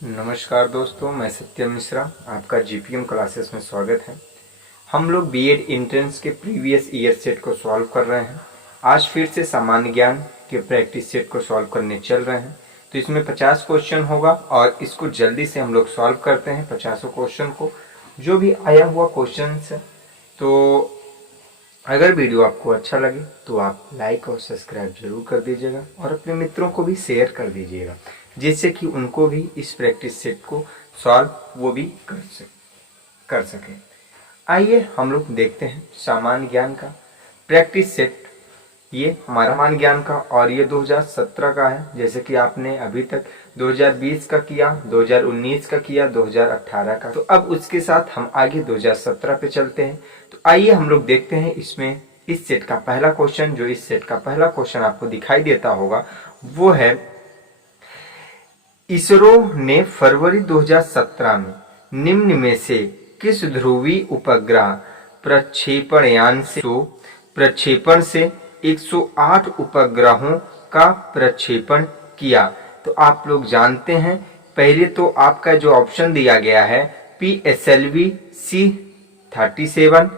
नमस्कार दोस्तों, मैं सत्यम मिश्रा, आपका जीपीएम क्लासेस में स्वागत है। हम लोग बीएड एंट्रेंस के प्रीवियस ईयर सेट को सॉल्व कर रहे हैं। आज फिर से सामान्य ज्ञान के प्रैक्टिस सेट को सॉल्व करने चल रहे हैं। तो इसमें 50 क्वेश्चन होगा और इसको जल्दी से हम लोग सॉल्व करते हैं 50 क्वेश्चन को, जो भी आया हुआ क्वेश्चन है। तो अगर वीडियो आपको अच्छा लगे तो आप लाइक और सब्सक्राइब जरूर कर दीजिएगा और अपने मित्रों को भी शेयर कर दीजिएगा, जिससे कि उनको भी इस प्रैक्टिस सेट को सॉल्व वो भी कर सके। आइए हम लोग देखते हैं सामान्य ज्ञान का प्रैक्टिस सेट। ये हमारा सामान्य ज्ञान का और ये 2017 का है। जैसे कि आपने अभी तक 2020 का किया, 2019 का किया, 2018 का। तो अब उसके साथ हम आगे 2017 पे चलते हैं। तो आइए हम लोग देखते हैं इसमें इस सेट का पहला क्वेश्चन। जो इस सेट का पहला क्वेश्चन आपको दिखाई देता होगा वो है, इसरो ने फरवरी 2017 में निम्न में से किस ध्रुवीय उपग्रह प्रक्षेपण से 108 उपग्रहों का प्रक्षेपण किया? तो आप लोग जानते हैं, पहले तो आपका जो ऑप्शन दिया गया है PSLV C-37,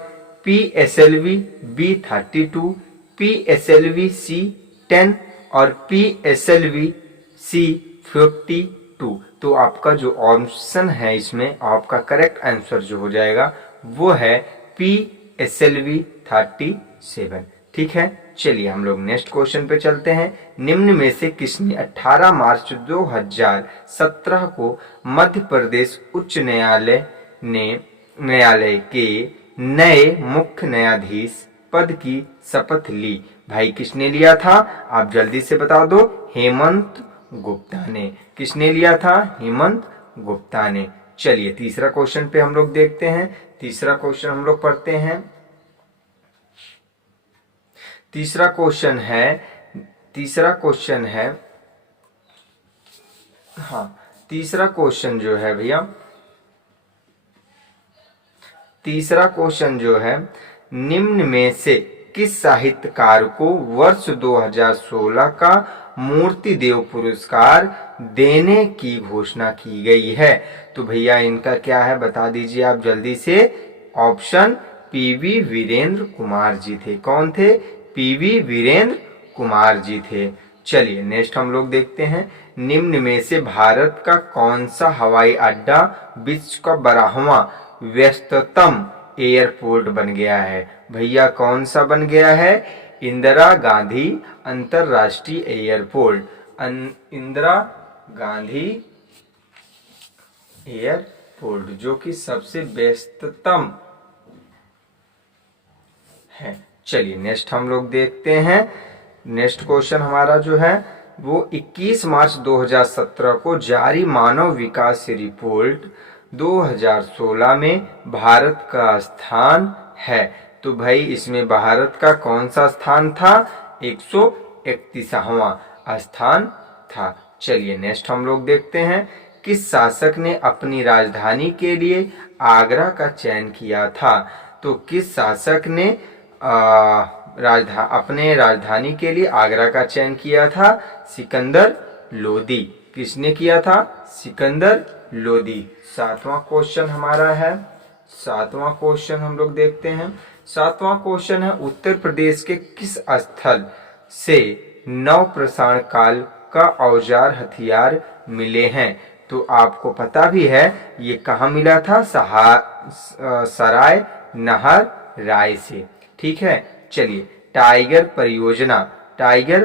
PSLV B-32, PSLV C-10 और PSLV C-52। तो आपका जो ऑप्शन है इसमें आपका करेक्ट आंसर जो हो जाएगा वो है PSLV 37। ठीक है, चलिए हम लोग नेक्स्ट क्वेश्चन पे चलते हैं। निम्न में से किसने 18 मार्च 2017 को मध्य प्रदेश उच्च न्यायालय के नए मुख्य न्यायाधीश पद की शपथ ली? भाई किसने लिया था? आप जल्दी से बता दो। हेमंत गुप्ता ने। किसने लिया था? हेमंत गुप्ता ने। चलिए तीसरा क्वेश्चन पे हम लोग देखते हैं। तीसरा क्वेश्चन हम लोग पढ़ते हैं। तीसरा क्वेश्चन जो है भैया, तीसरा क्वेश्चन जो है, निम्न में से किस साहित्यकार को वर्ष 2016 का मूर्ति देव पुरस्कार देने की घोषणा की गई है? तो भैया इनका क्या है बता दीजिए आप जल्दी से। ऑप्शन पीवी वीरेंद्र कुमार जी थे। कौन थे? पीवी वीरेंद्र कुमार जी थे। चलिए नेक्स्ट हम लोग देखते हैं। निम्न में से भारत का कौन सा हवाई अड्डा विश्व का 12वां व्यस्ततम एयरपोर्ट बन गया है? भैया कौन सा बन गया है? इंदिरा गांधी अंतरराष्ट्रीय एयरपोर्ट। इंदिरा गांधी एयरपोर्ट जो कि सबसे व्यस्ततम है। चलिए नेक्स्ट हम लोग देखते हैं। नेक्स्ट क्वेश्चन हमारा जो है वो 21 मार्च 2017 को जारी मानव विकास रिपोर्ट 2016 में भारत का स्थान है। तो भाई इसमें भारत का कौन सा स्थान था? 131वां स्थान था। चलिए नेक्स्ट हम लोग देखते हैं। किस शासक ने अपनी राजधानी के लिए आगरा का चयन किया था? तो किस शासक ने अपने राजधानी के लिए आगरा का चयन किया था? सिकंदर लोदी। किसने किया था? सिकंदर लोदी। सातवां क्वेश्चन हमारा है। सातवां क्वेश्चन हम लोग देखते हैं। सातवां क्वेश्चन है, उत्तर प्रदेश के किस स्थल से नव प्रसारण काल का औजार हथियार मिले हैं? तो आपको पता भी है ये कहाँ मिला था? सराय नहर राय से। ठीक है, चलिए टाइगर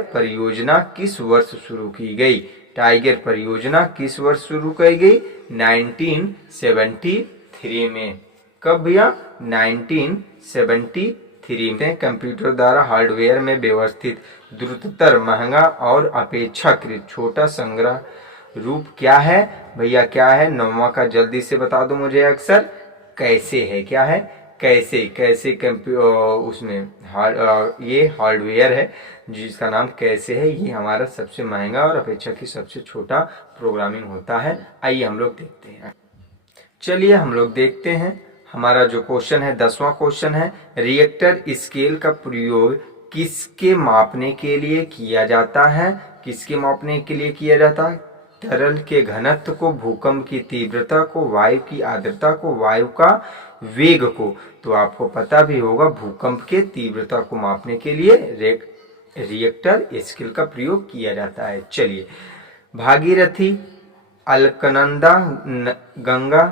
परियोजना किस वर्ष शुरू की गई? टाइगर परियोजना किस वर्ष शुरू की गई? 1973 में। कब भैया? 1973 में। कंप्यूटर द्वारा हार्डवेयर में व्यवस्थित द्रुततर महंगा और अपेक्षाकृत छोटा संग्रह रूप क्या है? भैया क्या है? नौवां का जल्दी से बता दो मुझे अक्सर। कैसे है? क्या है? कैसे उसमें ये हार्डवेयर है जिसका नाम कैसे है। ये हमारा सबसे महंगा और अपेक्षाकृत सबसे छोटा प्रोग्रामिंग होता है। आइए हम लोग देखते हैं। चलिए हम लोग देखते हैं। हमारा जो क्वेश्चन है 10वां क्वेश्चन है, रिएक्टर स्केल का प्रयोग किसके मापने के लिए किया जाता है? किसके मापने के लिए किया जाता है? तरल के घनत्व को, भूकंप की तीव्रता को, वायु की आर्द्रता को, वायु का वेग को। तो आपको पता भी होगा भूकंप के तीव्रता को मापने के लिए रिएक्टर स्केल का प्रयोग किया जाता है। चलिए, भागीरथी अलकनंदा गंगा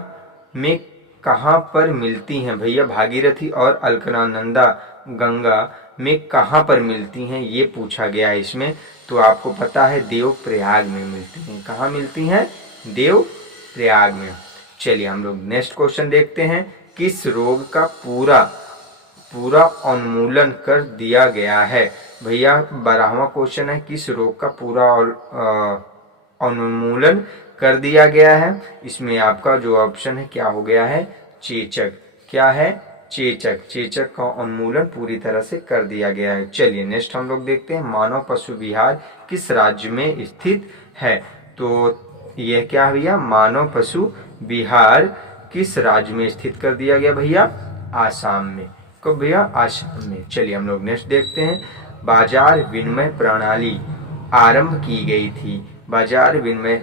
में कहाँ पर मिलती हैं भैया? भागीरथी और अलकनंदा गंगा में कहाँ पर मिलती हैं ये पूछा गया है इसमें। तो आपको पता है देवप्रयाग में मिलती हैं। कहाँ मिलती हैं? देवप्रयाग में। चलिए हम लोग नेक्स्ट क्वेश्चन देखते हैं। किस रोग का पूरा उन्मूलन कर दिया गया है? भैया 12वां क्वेश्चन है, किस रोग का पूरा उन्मूलन कर दिया गया है? इसमें आपका जो ऑप्शन है क्या हो गया है? चेचक। क्या है? चेचक। चेचक का उन्मूलन पूरी तरह से कर दिया गया है। चलिए नेक्स्ट हम लोग देखते हैं, मानव पशु विहार किस राज्य में स्थित है? तो यह क्या है भैया? मानव पशु विहार किस राज्य में स्थित कर दिया गया भैया? आसाम में। कब भैया? आसाम में। चलिए हम लोग नेक्स्ट देखते हैं, बाजार विनिमय प्रणाली आरंभ की गई थी। बाजार विनिमय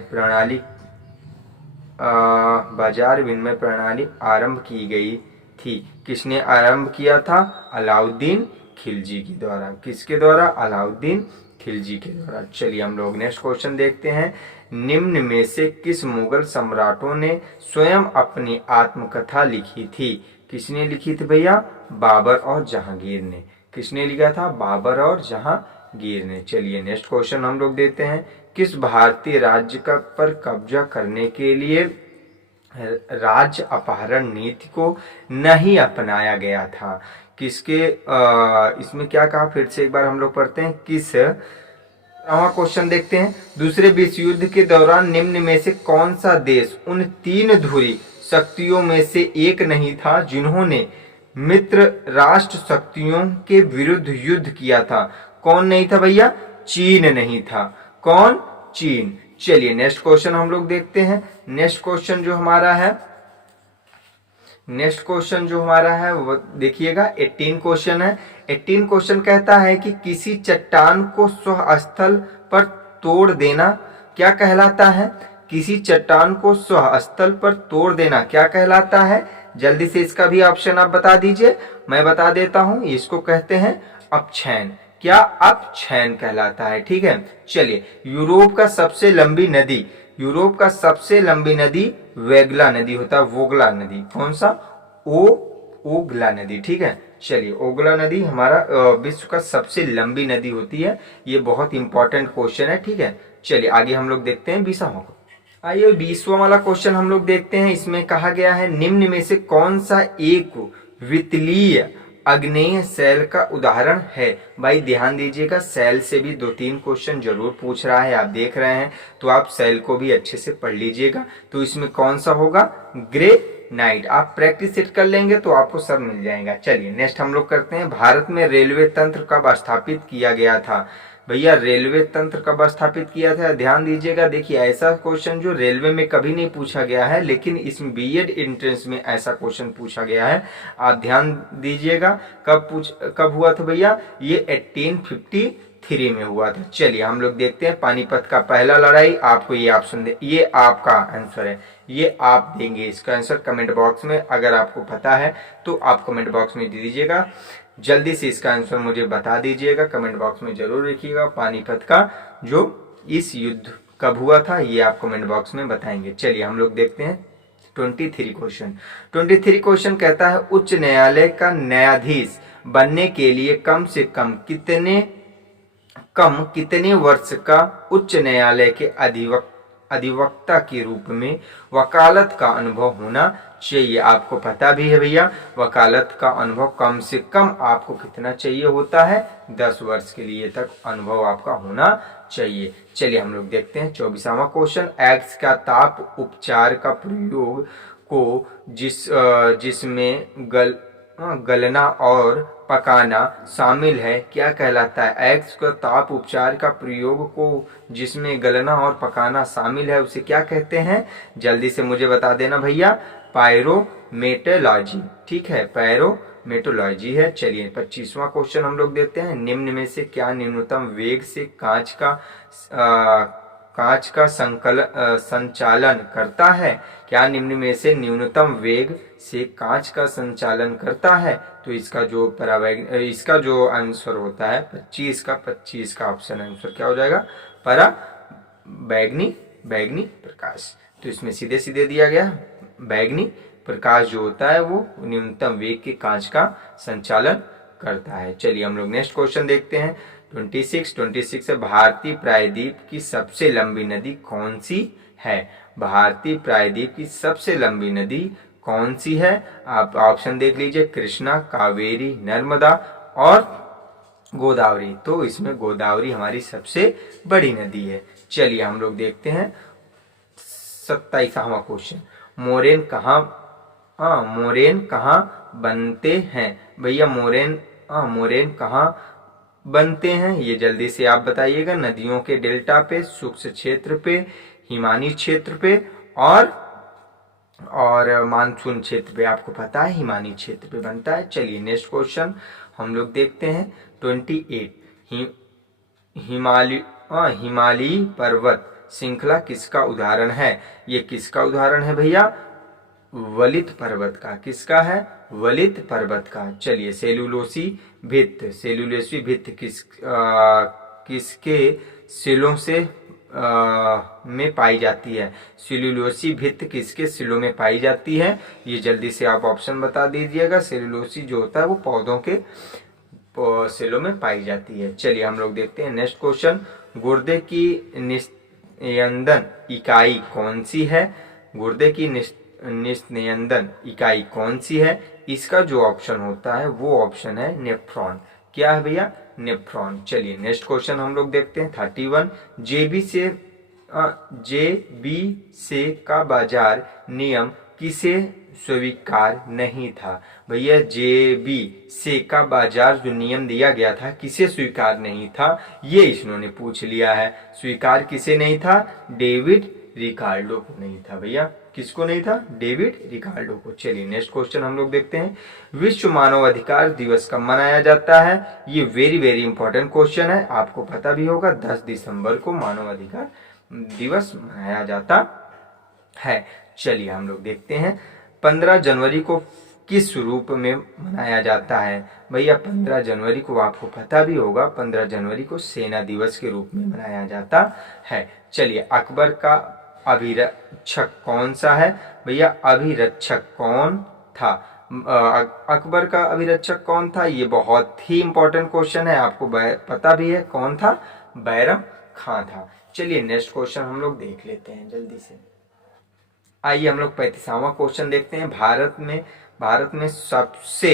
प्रणाली आरंभ की गई थी। किसने आरंभ किया था? अलाउद्दीन खिलजी के द्वारा। किसके द्वारा? अलाउद्दीन खिलजी के द्वारा। चलिए हम लोग नेक्स्ट क्वेश्चन देखते हैं, निम्न में से किस मुगल सम्राटों ने स्वयं अपनी आत्मकथा लिखी थी? किसने लिखी थी भैया? बाबर और जहांगीर ने। किसने लिखा था? बाबर और जहांगीर ने। चलिए नेक्स्ट क्वेश्चन हम लोग देते हैं, किस भारतीय राज्य का पर कब्जा करने के लिए राज्य अपहरण नीति को नहीं अपनाया गया था? किसके इसमें क्या कहा? फिर से एक बार हम लोग पढ़ते हैं, किस क्वेश्चन देखते हैं, दूसरे विश्व युद्ध के दौरान निम्न में से कौन सा देश उन 3 ध्रुवीय शक्तियों में से एक नहीं था जिन्होंने मित्र राष्ट्र शक्तियों के विरुद्ध युद्ध किया था? कौन नहीं था भैया? चीन नहीं था। कौन? चीन। चलिए नेक्स्ट क्वेश्चन हम लोग देखते हैं। नेक्स्ट क्वेश्चन जो हमारा है वो देखिएगा, 18 क्वेश्चन है। 18 क्वेश्चन कहता है कि किसी चट्टान को स्वस्थल पर तोड़ देना क्या कहलाता है? किसी चट्टान को स्वस्थल पर तोड़ देना क्या कहलाता है? जल्दी से इसका भी ऑप्शन आप बता दीजिए, मैं बता देता हूं। इसको कहते हैं अपक्षयन। क्या? अपक्षयन कहलाता है। ठीक है। चलिए, यूरोप का सबसे लंबी नदी वेगला नदी होता है। वोगला नदी। कौन सा? ओगला नदी। ठीक है। चलिए, ओगला नदी हमारा विश्व का सबसे लंबी नदी होती है। ये बहुत इंपॉर्टेंट क्वेश्चन है। ठीक है। चलिए आगे हम लोग देखते हैं 20वां को। आइए 20वां वाला क्वेश्चन हम लोग देखते हैं। इसमें कहा गया है, निम्न में से कौन सा एक वितलीय आग्नेय शैल का उदाहरण है? भाई ध्यान दीजिएगा, शैल से भी 2-3 क्वेश्चन जरूर पूछ रहा है, आप देख रहे हैं, तो आप शैल को भी अच्छे से पढ़ लीजिएगा। तो इसमें कौन सा होगा? ग्रेनाइट। आप प्रैक्टिस सेट कर लेंगे तो आपको सब मिल जाएगा। चलिए नेक्स्ट हम लोग करते हैं, भारत में रेलवे तंत्र कब स्थापित किया गया था? भैया रेलवे तंत्र कब स्थापित किया था? ध्यान दीजिएगा, देखिए ऐसा क्वेश्चन जो रेलवे में कभी नहीं पूछा गया है, लेकिन इसमें बीएड एंट्रेंस में ऐसा क्वेश्चन पूछा गया है। आप ध्यान दीजिएगा, कब हुआ था भैया? ये 1853 में हुआ था। चलिए हम लोग देखते हैं, पानीपत का पहला लड़ाई। आपको ये ऑप्शन दे, ये आपका आंसर है, ये आप देंगे इसका आंसर कमेंट बॉक्स में। अगर आपको पता है तो आप कमेंट बॉक्स में दे दीजिएगा। जल्दी से इसका आंसर मुझे बता दीजिएगा, कमेंट बॉक्स में जरूर लिखिएगा। पानीपत का जो इस युद्ध कब हुआ था ये आप कमेंट बॉक्स में बताएंगे। चलिए हम लोग देखते हैं 23 क्वेश्चन। 23 क्वेश्चन कहता है, उच्च न्यायालय का न्यायाधीश बनने के लिए कम से कम कितने वर्ष का उच्च न्यायालय के अधिवक्ता के रूप में वकालत का अनुभव होना चाहिए? आपको पता भी है भैया, वकालत का अनुभव कम से कम आपको कितना चाहिए होता है? 10 वर्ष के लिए तक अनुभव आपका होना चाहिए। चलिए हम लोग देखते हैं 24वां क्वेश्चन, एक्स का ताप उपचार का प्रयोग को जिसमें गलना और पकाना शामिल है क्या कहलाता है? एक्स का ताप उपचार का प्रयोग को जिसमें गलना और पकाना शामिल है उसे क्या कहते हैं? जल्दी से मुझे बता देना भैया। पायरोमेटोलॉजी। ठीक है, पायरोमेटोलॉजी है। चलिए 25वां क्वेश्चन हम लोग देखते हैं, निम्न में से क्या निम्नतम वेग से कांच कांच का संचालन करता है? क्या निम्न में से न्यूनतम वेग से कांच का संचालन करता है? तो इसका जो आंसर होता है 25 का ऑप्शन आंसर क्या हो जाएगा? पराबैंगनी प्रकाश। तो इसमें सीधे सीधे दिया गया बैगनी प्रकाश जो होता है वो न्यूनतम वेग के कांच का संचालन करता है। चलिए हम लोग नेक्स्ट क्वेश्चन देखते हैं। 26 है, भारतीय प्रायद्वीप की सबसे लंबी नदी कौन सी है? भारतीय प्रायद्वीप की सबसे लंबी नदी कौन सी है? आप ऑप्शन देख लीजिए, कृष्णा, कावेरी, नर्मदा और गोदावरी। तो इसमें गोदावरी हमारी सबसे बड़ी नदी है। चलिए हम लोग देखते हैं 27वां क्वेश्चन। मोरेन कहाँ बनते हैं? भैया मोरेन कहाँ बनते हैं? ये जल्दी से आप बताइएगा। नदियों के डेल्टा पे, शुष्क क्षेत्र पे, हिमानी क्षेत्र पे और मानसून क्षेत्र पे। आपको पता है हिमानी क्षेत्र पे बनता है। चलिए नेक्स्ट क्वेश्चन हम लोग देखते हैं। 28 हिमालयी पर्वत श्रृंखला किसका उदाहरण है? ये किसका उदाहरण है भैया? वलित पर्वत का। किसका है? वलित पर्वत का। चलिए सेलुलोसी भित्त किसके सिलों से में पाई जाती है? सेलुलोसी भित्त किसके सिलों में पाई जाती है? ये जल्दी से आप ऑप्शन बता दीजिएगा। सेलुलोसी जो होता है वो पौधों के सिलों में पाई जाती है। चलिए हम लोग देखते हैं नेक्स्ट क्वेश्चन। गुर्दे की निस्यंदन इकाई कौन सी है? गुर्दे की निस्यंदन इकाई कौन सी है? इसका जो ऑप्शन होता है वो ऑप्शन है नेफ्रॉन। क्या है भैया? नेफ्रॉन। चलिए नेक्स्ट क्वेश्चन हम लोग देखते हैं। 31 जेबी से का बाजार नियम किसे स्वीकार नहीं था? भैया जेबी से का बाजार जो नियम दिया गया था किसे स्वीकार नहीं था? ये इन्होंने पूछ लिया है। स्वीकार किसे नहीं था? डेविड रिकार्डो को नहीं था। भैया किसको नहीं था? डेविड रिकार्डो को। चलिए नेक्स्ट क्वेश्चन हम लोग देखते हैं। विश्व मानवाधिकार दिवस कब मनाया जाता है? ये वेरी वेरी इंपॉर्टेंट क्वेश्चन है। आपको पता भी होगा 10 दिसंबर को मानवाधिकार दिवस मनाया जाता है। चलिए हम लोग देखते हैं 15 जनवरी को किस रूप में मनाया जाता है? भैया 15 जनवरी को आपको पता भी होगा 15 जनवरी को सेना दिवस के रूप में मनाया जाता है। चलिए अकबर का अभिरक्षक कौन सा है? भैया अभिरक्षक कौन था? अकबर का अभिरक्षक कौन था? ये बहुत ही इंपॉर्टेंट क्वेश्चन है। आपको पता भी है कौन था? बैरम खां था। चलिए नेक्स्ट क्वेश्चन हम लोग देख लेते हैं जल्दी से। आइए हम लोग 35वां क्वेश्चन देखते हैं। भारत में सबसे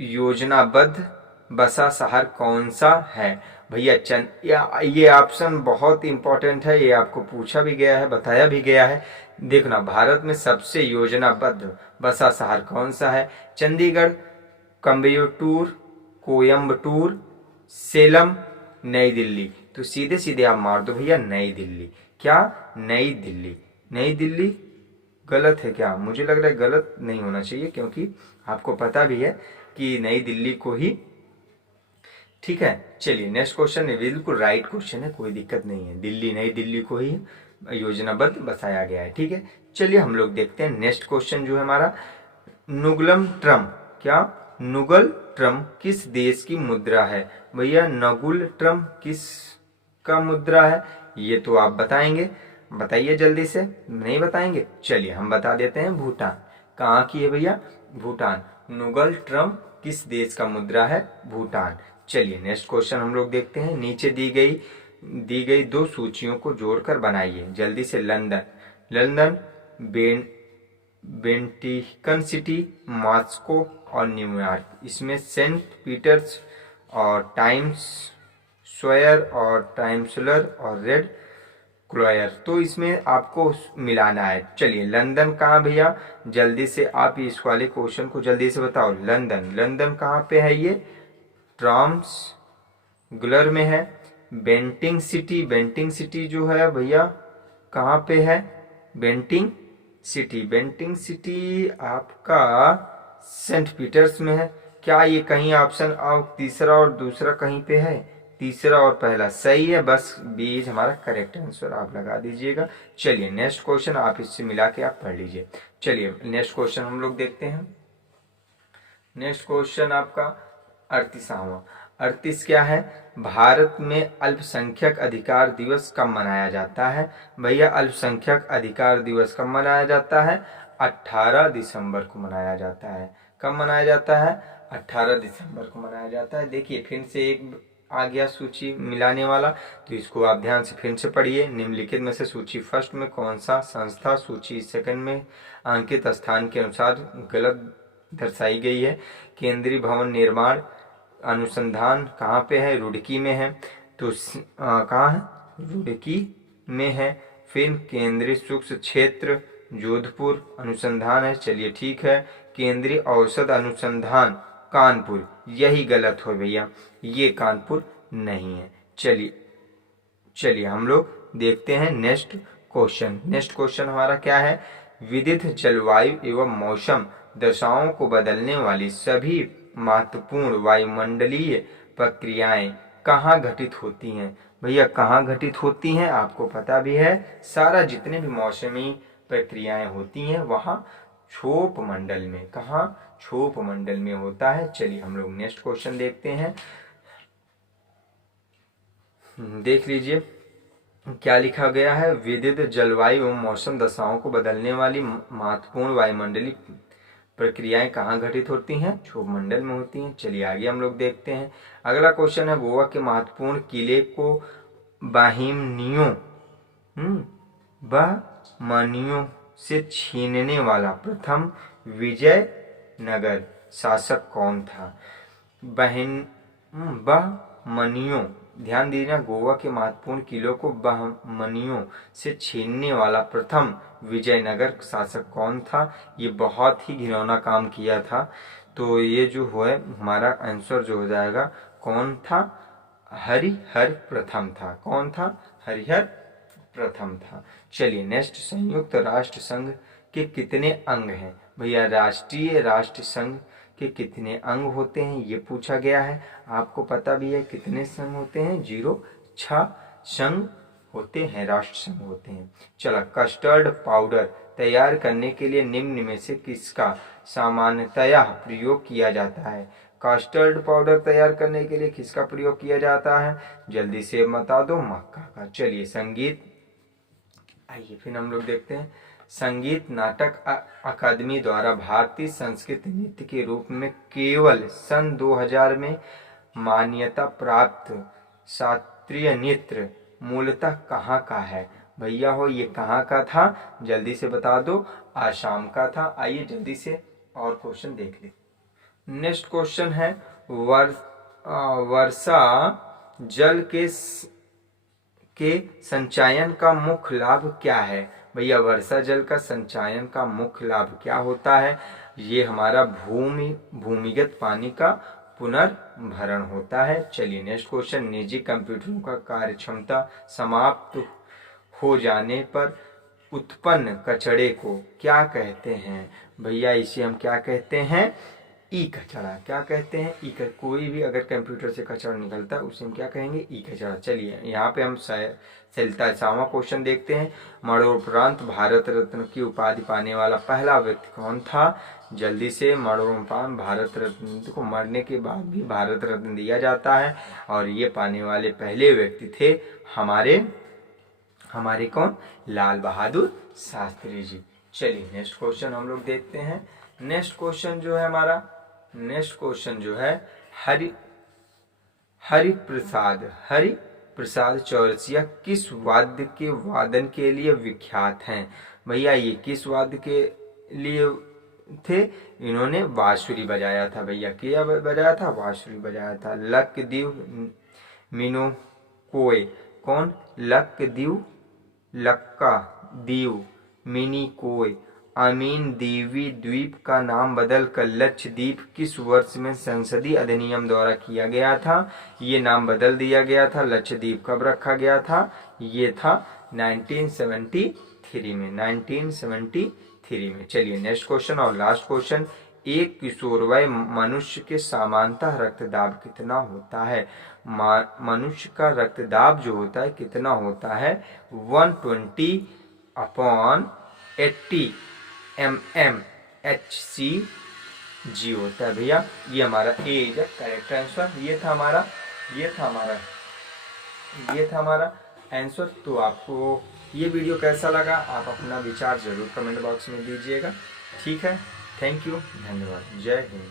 योजनाबद्ध बसा शहर कौन सा है? भैया ये ऑप्शन बहुत इंपॉर्टेंट है। ये आपको पूछा भी गया है, बताया भी गया है। देखना, भारत में सबसे योजनाबद्ध बसा शहर कौन सा है? चंडीगढ़, कोयम्बटूर, सेलम, नई दिल्ली। तो सीधे सीधे आप मार दो भैया नई दिल्ली। क्या? नई दिल्ली। नई दिल्ली गलत है क्या? मुझे लग रहा है गलत नहीं होना चाहिए, क्योंकि आपको पता भी है कि नई दिल्ली को ही, ठीक है। चलिए नेक्स्ट क्वेश्चन है, बिल्कुल राइट क्वेश्चन है, कोई दिक्कत नहीं है। नई दिल्ली को ही योजनाबद्ध बसाया गया है, ठीक है। चलिए हम लोग देखते हैं नेक्स्ट क्वेश्चन जो है हमारा। नुगलम ट्रम, क्या? नुगल ट्रम किस देश की मुद्रा है? भैया नगुल ट्रम किस का मुद्रा है? ये तो आप बताएंगे, बताइए जल्दी से। नहीं बताएंगे? चलिए हम बता देते हैं, भूटान। कहाँ की है भैया? भूटान। नुगल ट्रम किस देश का मुद्रा है? भूटान। चलिए नेक्स्ट क्वेश्चन हम लोग देखते हैं। नीचे दी गई दो सूचियों को जोड़कर बनाइए जल्दी से। लंदन, वेटिकन सिटी, मॉस्को और न्यूयॉर्क। इसमें सेंट पीटर्स और टाइम्स स्क्वायर और टाइम्सलर और रेड क्लॉयर, तो इसमें आपको मिलाना है। चलिए लंदन कहाँ भैया? जल्दी से आप इस वाले क्वेश्चन को जल्दी से बताओ। लंदन कहाँ पे है? ये ट्रांसगुलर में है। बेंटिंग सिटी जो है भैया कहाँ पे है? बेंटिंग सिटी आपका सेंट पीटर्स में है। क्या ये कहीं ऑप्शन तीसरा और दूसरा कहीं पे है? तीसरा और पहला सही है, बस बी इज हमारा करेक्ट आंसर आप लगा दीजिएगा। चलिए नेक्स्ट क्वेश्चन आप इससे मिला के आप पढ़ लीजिए। चलिए नेक्स्ट क्वेश्चन हम लोग देखते हैं। नेक्स्ट क्वेश्चन आपका 38वां। 38 क्या है? भारत में अल्पसंख्यक अधिकार दिवस कब मनाया जाता है? भैया अल्पसंख्यक अधिकार दिवस कब मनाया जाता है? 18 दिसंबर को मनाया जाता है। कब मनाया जाता है? 18 दिसंबर को मनाया जाता है। देखिए फिर से एक आ गया सूची मिलाने वाला, तो इसको आप ध्यान से फिर से पढ़िए। निम्नलिखित में से सूची फर्स्ट में कौन सा संस्था सूची सेकंड में अंकित स्थान के अनुसार गलत दर्शाई गई है? केंद्रीय भवन निर्माण अनुसंधान कहाँ पे है? रुड़की में है। तो कहाँ है? रुड़की में है। फिर केंद्रीय सूक्ष्म क्षेत्र जोधपुर अनुसंधान है। चलिए ठीक है। केंद्रीय औषध अनुसंधान कानपुर, यही गलत हो भैया, ये कानपुर नहीं है। चलिए हम लोग देखते हैं नेक्स्ट क्वेश्चन। नेक्स्ट क्वेश्चन हमारा क्या है? विविध जलवायु एवं मौसम दशाओं को बदलने वाली सभी महत्वपूर्ण वायुमंडलीय प्रक्रियाएं कहाँ घटित होती हैं? भैया कहाँ घटित होती हैं? आपको पता भी है, सारा जितने भी मौसमी प्रक्रियाएं होती हैं वहाँ क्षोभ मंडल में, कहाँ? क्षोभ मंडल में होता है। चलिए हम लोग नेक्स्ट क्वेश्चन देखते हैं। देख लीजिए क्या लिखा गया है। विविध जलवायु एवं मौसम दशाओं को बदलने वाली महत्वपूर्ण वायुमंडलीय प्रक्रियाएं कहाँ घटित होती हैं? क्षोभ मंडल में होती हैं। चलिए आगे हम लोग देखते हैं। अगला क्वेश्चन है, गोवा के महत्वपूर्ण किले को बहमनियों से छीनने वाला प्रथम विजयनगर शासक कौन था? बहमनियों, ध्यान दीजिए, गोवा के महत्वपूर्ण किलों को बहमनियों से छीनने वाला प्रथम विजयनगर शासक कौन था? ये बहुत ही घिनौना काम किया था। तो ये जो है हमारा आंसर जो हो जाएगा, कौन था? हरिहर प्रथम था। कौन था? हरिहर प्रथम था। चलिए नेक्स्ट, संयुक्त राष्ट्र संघ के कितने अंग हैं? भैया राष्ट्रीय राष्ट्र संघ के कितने अंग होते हैं ये पूछा गया है। आपको पता भी है कितने संघ होते हैं? 6 संघ होते हैं, राष्ट्र संघ होते हैं। चला, कस्टर्ड पाउडर तैयार करने के लिए निम्न में से किसका सामान्यतया प्रयोग किया जाता है? कस्टर्ड पाउडर तैयार करने के लिए किसका प्रयोग किया जाता है? जल्दी से बता दो, मक्का का। चलिए संगीत, आइए फिर हम लोग देखते हैं। संगीत नाटक अकादमी द्वारा भारतीय संस्कृत नृत्य के रूप में केवल सन 2000 में मान्यता प्राप्त शास्त्रीय नृत्य मूलतः कहाँ का है? भैया हो ये कहाँ का था? जल्दी से बता दो। आसाम का था। आइए जल्दी से और क्वेश्चन देख ले। नेक्स्ट क्वेश्चन है, वर्षा जल के संचयन का मुख्य लाभ क्या है? भैया वर्षा जल का संचयन का मुख्य लाभ क्या होता है? ये हमारा भूमिगत पानी का पुनर्भरण होता है। चलिए नेक्स्ट क्वेश्चन, निजी कंप्यूटरों का कार्यक्षमता समाप्त हो जाने पर उत्पन्न कचरे को क्या कहते हैं? भैया इसे हम क्या कहते हैं? ई कचरा। क्या कहते हैं? ई कचरा। कोई भी अगर कंप्यूटर से कचरा निकलता है उसे हम क्या कहेंगे? ई कचरा। चलिए यहाँ पे हम 47वां क्वेश्चन देखते हैं। मरणोपरांत भारत रत्न की उपाधि पाने वाला पहला व्यक्ति कौन था? जल्दी से, मरणोपरांत भारत रत्न को मरने के बाद भी भारत रत्न दिया जाता है और ये पाने वाले पहले व्यक्ति थे हमारे कौन? लाल बहादुर शास्त्री जी। चलिए नेक्स्ट क्वेश्चन हम लोग देखते हैं। नेक्स्ट क्वेश्चन जो है हरिप्रसाद चौरसिया किस वाद्य के वादन के लिए विख्यात हैं? भैया ये किस वाद्य के लिए थे? इन्होंने बांसुरी बजाया था। भैया क्या बजाया था? बांसुरी बजाया था। लक्षद्वीप मिनिकोय कौन? लक्षद्वीप मिनिकोय अमीन देवी द्वीप का नाम बदलकर लक्षद्वीप किस वर्ष में संसदीय अधिनियम द्वारा किया गया था? ये नाम बदल दिया गया था। लक्षद्वीप कब रखा गया था? ये था 1973 में। 1973 में। चलिए नेक्स्ट क्वेश्चन और लास्ट क्वेश्चन, एक किशोरवय मनुष्य के सामान्यतः रक्तदाब कितना होता है? मनुष्य का रक्तदाब जो होता है कितना होता है? 120/80 mmHg होता है भैया। ये हमारा ए इज अ करेक्ट आंसर। ये था हमारा आंसर। तो आपको ये वीडियो कैसा लगा, आप अपना विचार जरूर कमेंट बॉक्स में दीजिएगा। ठीक है, थैंक यू, धन्यवाद, जय हिंद।